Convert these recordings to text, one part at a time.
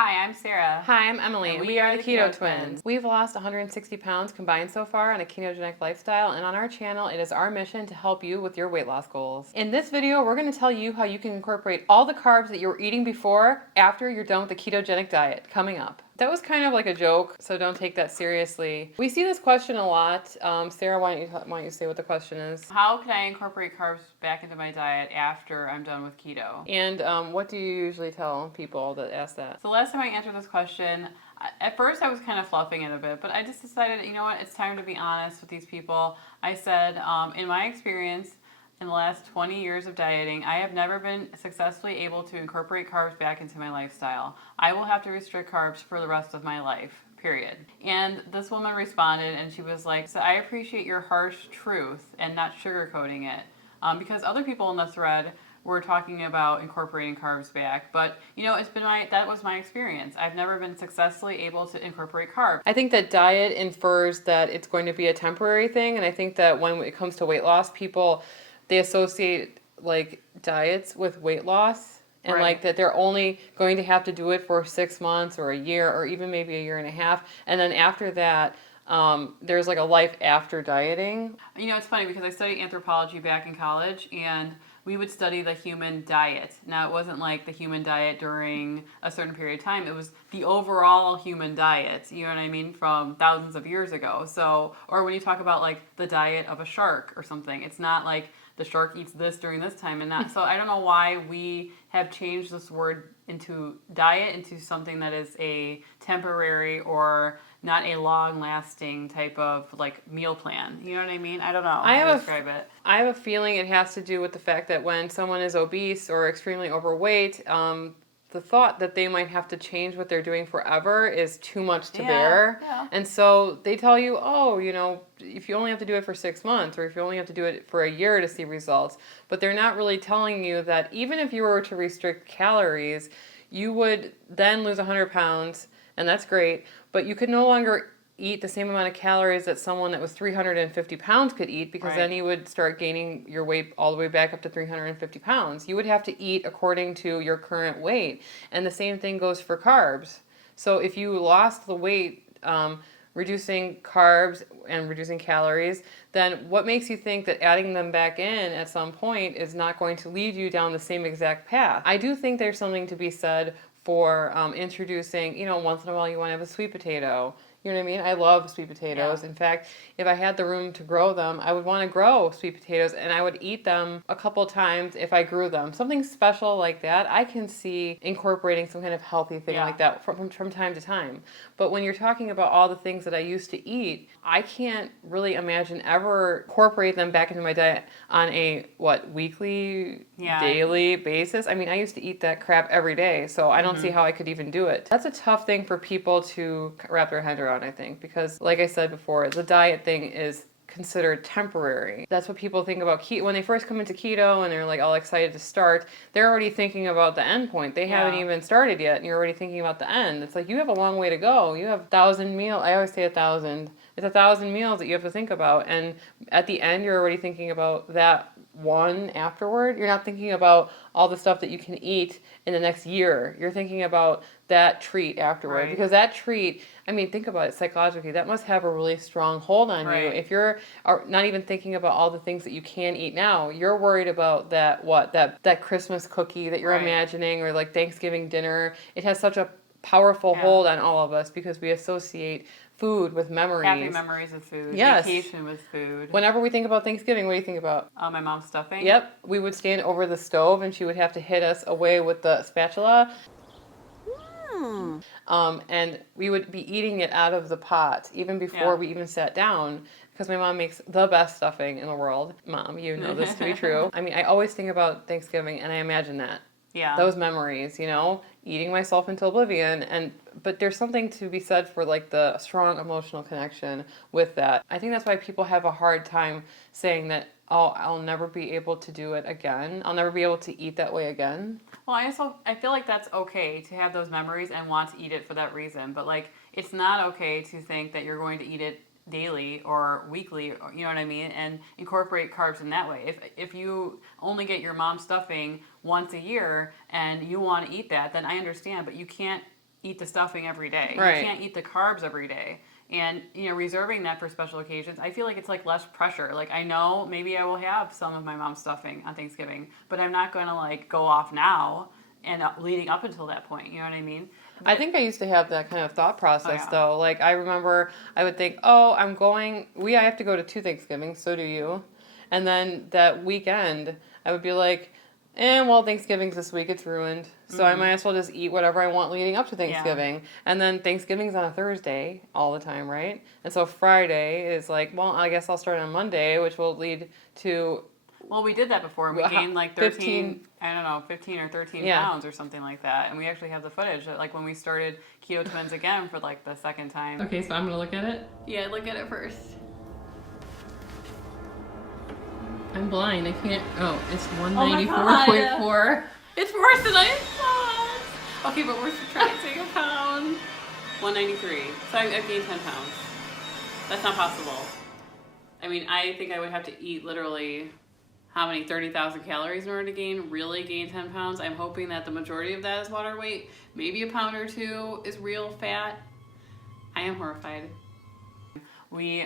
Hi, I'm Sarah. Hi, I'm Emily, And and we we are are the the Keto Keto Twins. Twins. We've lost 160 pounds combined so far on a ketogenic lifestyle, and on our channel, it is our mission to help you with your weight loss goals. In this video, we're going to tell you how you can incorporate all the carbs that you were eating before after you're done with the ketogenic diet coming up. That was kind of like a joke, so don't take that seriously. We see this question a lot. Sarah, why don't you say what the question is? How can I incorporate carbs back into my diet after I'm done with keto? And what do you usually tell people that ask that? So last time I answered this question, at first I was kind of fluffing it a bit, but I just decided, you know what, it's time to be honest with these people. I said, in my experience, in the last 20 years of dieting, I have never been successfully able to incorporate carbs back into my lifestyle. I will have to restrict carbs for the rest of my life, period. And this woman responded and she was like, so I appreciate your harsh truth and not sugarcoating it. Because other people in the thread were talking about incorporating carbs back, but that was my experience. I've never been successfully able to incorporate carbs. I think that diet infers that it's going to be a temporary thing, and I think that when it comes to weight loss, people they associate like diets with weight loss, and Right. like that they're only going to have to do it for 6 months or a year or even maybe a year and a half, and then after that there's like a life after dieting. You know, it's funny because I studied anthropology back in college, and we would study the human diet. Now, it wasn't like the human diet during a certain period of time. It was the overall human diet, you know what I mean, from thousands of years ago. So, or when you talk about like the diet of a shark or something, it's not like the shark eats this during this time and that. So I don't know why we have changed this word into diet into something that is a temporary or not a long-lasting type of like meal plan. You know what I mean? I don't know how to describe it. I have a feeling it has to do with the fact that when someone is obese or extremely overweight, the thought that they might have to change what they're doing forever is too much to bear. Yeah. And so they tell you, oh, you know, if you only have to do it for 6 months or if you only have to do it for a year to see results. But they're not really telling you that even if you were to restrict calories, you would then lose 100 pounds, and that's great, but you could no longer eat the same amount of calories that someone that was 350 pounds could eat, because then you would start gaining your weight all the way back up to 350 pounds. You would have to eat according to your current weight. And the same thing goes for carbs. So if you lost the weight reducing carbs and reducing calories, then what makes you think that adding them back in at some point is not going to lead you down the same exact path? I do think there's something to be said for introducing, you know, once in a while you want to have a sweet potato. You know what I mean? I love sweet potatoes. Yeah. In fact, if I had the room to grow them, I would want to grow sweet potatoes, and I would eat them a couple times if I grew them. Something special like that, I can see incorporating some kind of healthy thing like that from time to time. But when you're talking about all the things that I used to eat, I can't really imagine ever incorporate them back into my diet on a, weekly, daily basis. I mean, I used to eat that crap every day, so I don't see how I could even do it. That's a tough thing for people to wrap their head around, I think, because like I said before, the diet thing is considered temporary. That's what people think about keto. When they first come into keto and they're like all excited to start, they're already thinking about the end point. They haven't even started yet, and you're already thinking about the end. It's like you have a long way to go. You have 1,000 meals. I always say 1,000. It's 1,000 meals that you have to think about, and at the end, you're already thinking about that one afterward. You're not thinking about all the stuff that you can eat in the next year. You're thinking about that treat afterward, because that treat, I mean, think about it psychologically, that must have a really strong hold on you. If you're not even thinking about all the things that you can eat now, you're worried about that Christmas cookie that you're imagining, or like Thanksgiving dinner. It has such a powerful hold on all of us because we associate food with memories. Happy memories with food. Yes. Vacation with food. Whenever we think about Thanksgiving, what do you think about? My mom's stuffing. Yep. We would stand over the stove and she would have to hit us away with the spatula. And we would be eating it out of the pot even before we even sat down, because my mom makes the best stuffing in the world. Mom, you know this to be true. I mean, I always think about Thanksgiving and I imagine that. Yeah. Those memories, you know, eating myself into oblivion. But there's something to be said for like the strong emotional connection with that. I think that's why people have a hard time saying that, oh, I'll never be able to do it again. I'll never be able to eat that way again. Well, I feel like that's okay to have those memories and want to eat it for that reason. But like, it's not okay to think that you're going to eat it daily or weekly, or, you know what I mean, and incorporate carbs in that way. If you only get your mom's stuffing once a year and you want to eat that, then I understand, but you can't eat the stuffing every day. Right. You can't eat the carbs every day. And, reserving that for special occasions, I feel like it's like less pressure. Like, I know maybe I will have some of my mom's stuffing on Thanksgiving, but I'm not going to like go off now and leading up until that point. You know what I mean? I think I used to have that kind of thought process yeah. though. Like I remember I would think, I have to go to 2 Thanksgivings, so do you. And then that weekend I would be like, well, Thanksgiving's this week, it's ruined. So I might as well just eat whatever I want leading up to Thanksgiving. Yeah. And then Thanksgiving's on a Thursday all the time, right? And so Friday is like, well, I guess I'll start on Monday, which will lead to... Well, we did that before. We gained like 15 or 13 pounds or something like that. And we actually have the footage, like when we started Keto Twins again for like the second time. Okay, so I'm going to look at it? Yeah, look at it first. I'm blind. I can't... Oh, it's 194.4. It's worse than I thought. Okay, but we're subtracting a pound. 193. So I've gained 10 pounds. That's not possible. I mean, I think I would have to eat literally... how many 30,000 calories in order to really gain 10 pounds. I'm hoping that the majority of that is water weight. Maybe a pound or two is real fat. I am horrified. We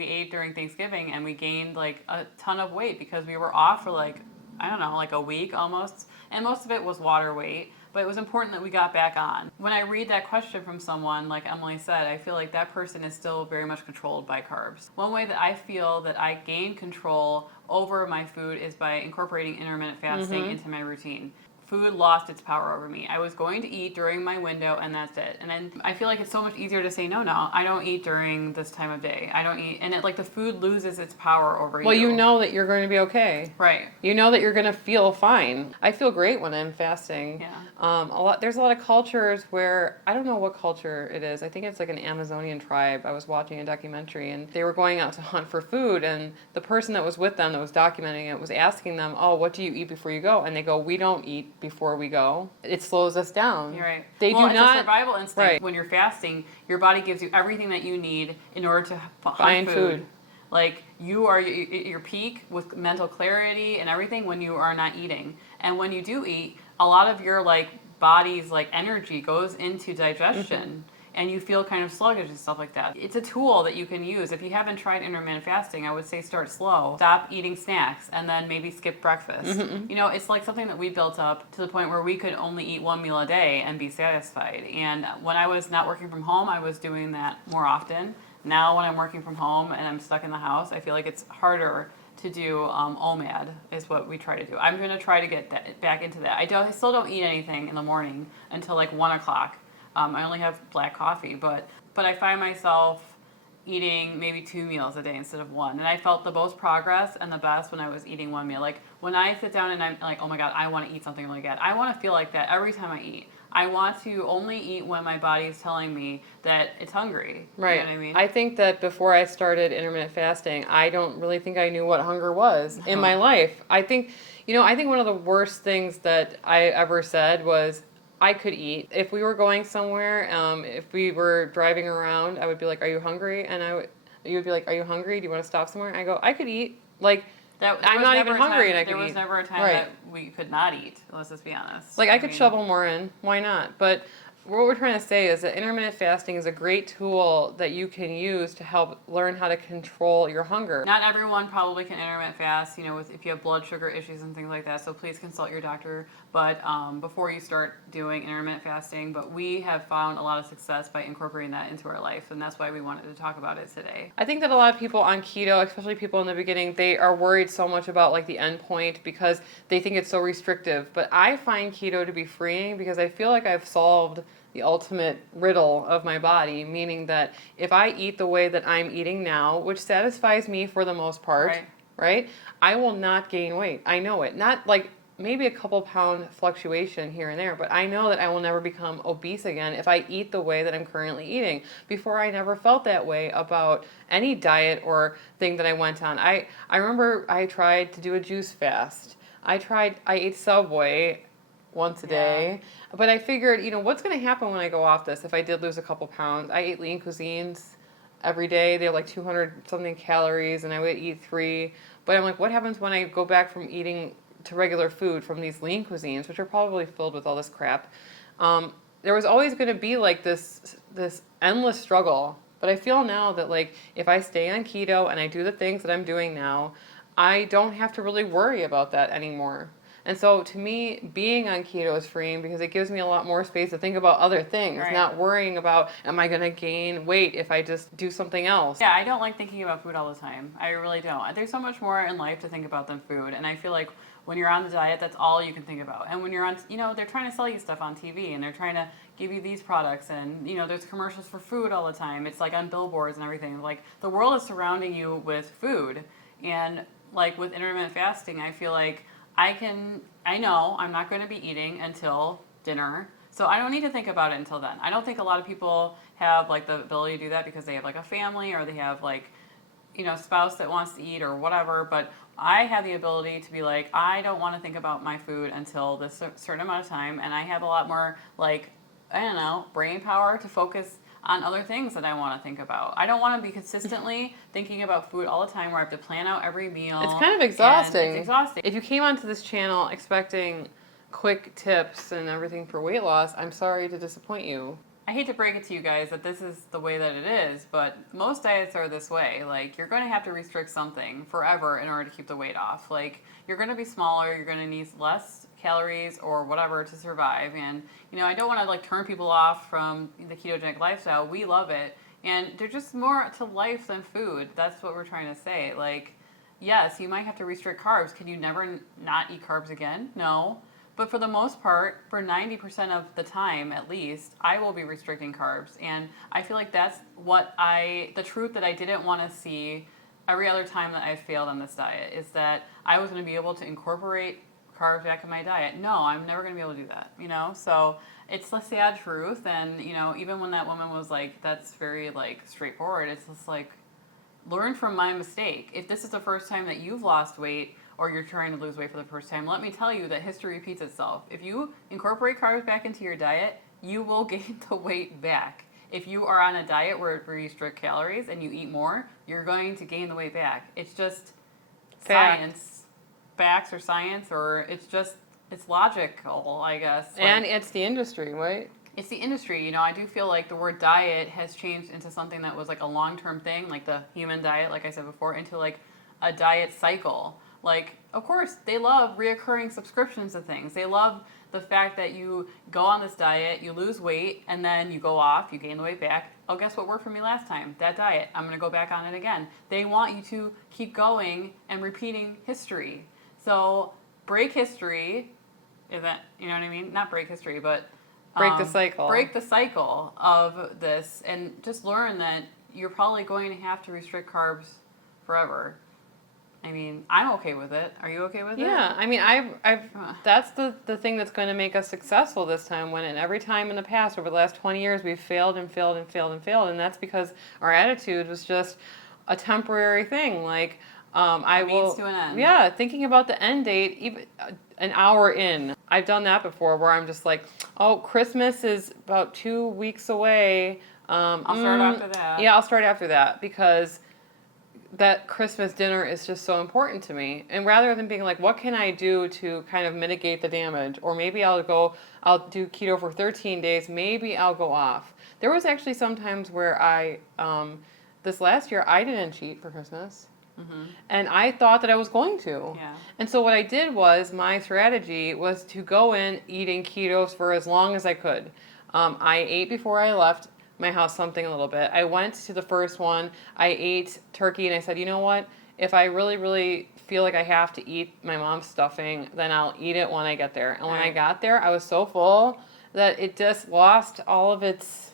ate during Thanksgiving and we gained like a ton of weight because we were off for like, I don't know, like a week almost. And most of it was water weight. But it was important that we got back on. When I read that question from someone, like Emily said, I feel like that person is still very much controlled by carbs. One way that I feel that I gain control over my food is by incorporating intermittent fasting into my routine. Food lost its power over me. I was going to eat during my window and that's it. And then I feel like it's so much easier to say, no, I don't eat during this time of day. I don't eat. And it like the food loses its power over you. Well, you know that you're going to be okay. Right. You know that you're going to feel fine. I feel great when I'm fasting. Yeah. There's a lot of cultures where, I don't know what culture it is. I think it's like an Amazonian tribe. I was watching a documentary and they were going out to hunt for food and the person that was with them that was documenting it was asking them, what do you eat before you go? And they go, we don't eat before we go. It slows us down. You're right. It's a survival instinct. Right. When you're fasting, your body gives you everything that you need in order to find food. Like you are at your peak with mental clarity and everything when you are not eating. And when you do eat, a lot of your like body's like energy goes into digestion. And you feel kind of sluggish and stuff like that. It's a tool that you can use. If you haven't tried intermittent fasting, I would say start slow. Stop eating snacks and then maybe skip breakfast. It's like something that we built up to the point where we could only eat one meal a day and be satisfied. And when I was not working from home, I was doing that more often. Now when I'm working from home and I'm stuck in the house, I feel like it's harder to do OMAD is what we try to do. I'm going to try to get back into that. I still don't eat anything in the morning until like 1 o'clock. I only have black coffee, but I find myself eating maybe 2 meals a day instead of 1. And I felt the most progress and the best when I was eating 1 meal. Like when I sit down and I'm like, oh my God, I want to eat something really good. I want to feel like that every time I eat. I want to only eat when my body is telling me that it's hungry. Right. You know what I mean? I think that before I started intermittent fasting, I don't really think I knew what hunger was in my life. I think one of the worst things that I ever said was, I could eat. If we were going somewhere, if we were driving around, I would be like, are you hungry? And you would be like, are you hungry? Do you want to stop somewhere? I go, I could eat. Like, I'm not even hungry and I could eat. There was never a time that we could not eat, let's just be honest. Like, I could shovel more in. Why not? But what we're trying to say is that intermittent fasting is a great tool that you can use to help learn how to control your hunger. Not everyone probably can intermittent fast, if you have blood sugar issues and things like that, so please consult your doctor. But before you start doing intermittent fasting, but we have found a lot of success by incorporating that into our life, and that's why we wanted to talk about it today. I think that a lot of people on keto, especially people in the beginning, they are worried so much about like the end point because they think it's so restrictive. But I find keto to be freeing because I feel like I've solved the ultimate riddle of my body, meaning that if I eat the way that I'm eating now, which satisfies me for the most part, right? I will not gain weight. I know it. Not like maybe a couple pound fluctuation here and there, but I know that I will never become obese again if I eat the way that I'm currently eating. Before, I never felt that way about any diet or thing that I went on. I remember I tried to do a juice fast. I ate Subway once a day. But I figured, what's going to happen when I go off this if I did lose a couple pounds? I ate lean cuisines every day. They're like 200 something calories and I would eat 3. But I'm like, what happens when I go back from eating to regular food from these lean cuisines, which are probably filled with all this crap? there was always going to be like this endless struggle. But I feel now that like if I stay on keto and I do the things that I'm doing now, I don't have to really worry about that anymore. And so to me, being on keto is freeing because it gives me a lot more space to think about other things, Right. not worrying about, am I going to gain weight if I just do something else? Yeah, I don't like thinking about food all the time. I really don't. There's so much more in life to think about than food. And I feel like when you're on the diet, that's all you can think about. And when you're on, they're trying to sell you stuff on TV and they're trying to give you these products. And, there's commercials for food all the time. It's like on billboards and everything. Like the world is surrounding you with food. And like with intermittent fasting, I feel like I know I'm not going to be eating until dinner. So I don't need to think about it until then. I don't think a lot of people have like the ability to do that because they have like a family or they have like, spouse that wants to eat or whatever. But I have the ability to be like, I don't want to think about my food until this certain amount of time. And I have a lot more like, I don't know, brain power to focus on other things that I want to think about. I don't want to be consistently thinking about food all the time where I have to plan out every meal. It's kind of exhausting. It's exhausting. If you came onto this channel expecting quick tips and everything for weight loss, I'm sorry to disappoint you. I hate to break it to you guys that this is the way that it is, but most diets are this way. Like, you're going to have to restrict something forever in order to keep the weight off. Like, you're going to be smaller, you're going to need less calories or whatever to survive. And, I don't want to, like, turn people off from the ketogenic lifestyle. We love it. And there's just more to life than food. That's what we're trying to say. Like, yes, you might have to restrict carbs. Can you never not eat carbs again? No. But for the most part, for 90% of the time at least, I will be restricting carbs. And I feel like that's the truth that I didn't want to see every other time that I failed on this diet is that I was going to be able to incorporate carbs back in my diet. No, I'm never going to be able to do that, So it's the sad truth. And, even when that woman was like, that's very like straightforward, it's just like, learn from my mistake. If this is the first time that you've lost weight, or you're trying to lose weight for the first time, let me tell you that history repeats itself. If you incorporate carbs back into your diet, you will gain the weight back. If you are on a diet where you restrict calories and you eat more, you're going to gain the weight back. It's just science, facts or science, or it's logical, I guess. And it's the industry, right? It's the industry. I do feel like the word diet has changed into something that was like a long-term thing, like the human diet, like I said before, into like a diet cycle. Like, of course, they love reoccurring subscriptions to things. They love the fact that you go on this diet, you lose weight, and then you go off, you gain the weight back. Oh, guess what worked for me last time? That diet. I'm going to go back on it again. They want you to keep going and repeating history. So break history. Is that, you know what I mean? Not break history, but break the cycle. Break the cycle of this and just learn that you're probably going to have to restrict carbs forever. I mean, I'm okay with it. Are you okay with it? Yeah, I mean, I've that's the thing that's going to make us successful this time. And every time in the past, over the last 20 years, we've failed and failed and failed and failed, and that's because our attitude was just a temporary thing. Like, means to an end. Yeah, thinking about the end date, even an hour in. I've done that before, where I'm just like, oh, Christmas is about 2 weeks away. I'll start after that. Yeah, I'll start after that because that Christmas dinner is just so important to me. And rather than being like, what can I do to kind of mitigate the damage? Or maybe I'll do keto for 13 days. Maybe I'll go off. There was actually some times where this last year, I didn't cheat for Christmas. Mm-hmm. And I thought that I was going to. Yeah. And so what I did was, my strategy was to go in eating ketos for as long as I could. I ate before I left my house something a little bit. I went to the first one, I ate turkey, and I said, you know what? If I really, really feel like I have to eat my mom's stuffing, then I'll eat it when I get there. And when I got there, I was so full that it just lost all its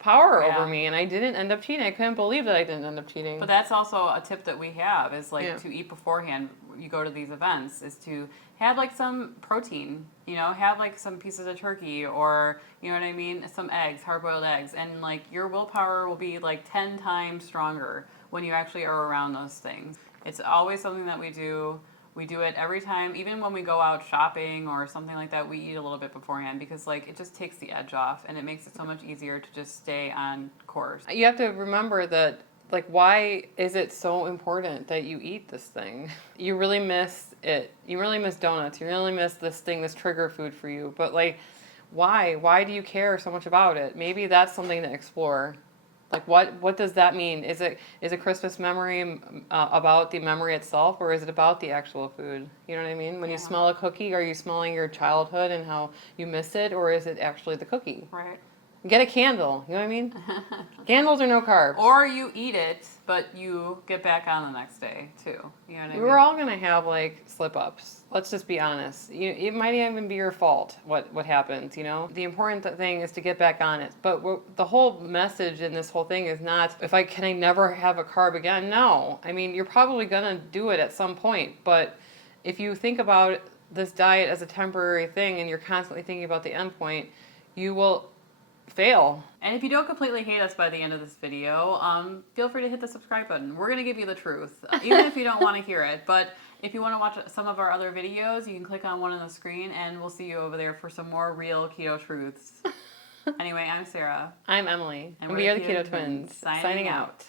power over me, and I didn't end up cheating. I couldn't believe that I didn't end up cheating. But that's also a tip that we have is like to eat beforehand. You go to these events is to have like some protein, have like some pieces of turkey or, you know what I mean, some eggs, hard-boiled eggs, and like your willpower will be like 10 times stronger when you actually are around those things. It's always something that we do. We do it every time, even when we go out shopping or something like that, we eat a little bit beforehand because like it just takes the edge off and it makes it so much easier to just stay on course. You have to remember that, like, why is it so important that you eat this thing? You really miss it. You really miss donuts. You really miss this thing, this trigger food for you. But like, Why? Why do you care so much about it? Maybe that's something to explore. Like, what does that mean? Is a Christmas memory about the memory itself, or is it about the actual food? You know what I mean? When you Yeah. smell a cookie, are you smelling your childhood and how you miss it, or is it actually the cookie? Right. Get a candle. You know what I mean? Candles are no carbs. Or you eat it, but you get back on the next day too. You know what I mean? We're all gonna have like slip ups. Let's just be honest. It might even be your fault what happens. You know, the important thing is to get back on it. But the whole message in this whole thing is not can I never have a carb again? No. I mean, you're probably gonna do it at some point. But if you think about this diet as a temporary thing and you're constantly thinking about the end point, you will fail. And if you don't completely hate us by the end of this video, feel free to hit the subscribe button. We're going to give you the truth, even if you don't want to hear it. But if you want to watch some of our other videos, you can click on one on the screen, and we'll see you over there for some more real keto truths. Anyway, I'm Sarah. I'm Emily. And we are the Keto Twins. Signing out.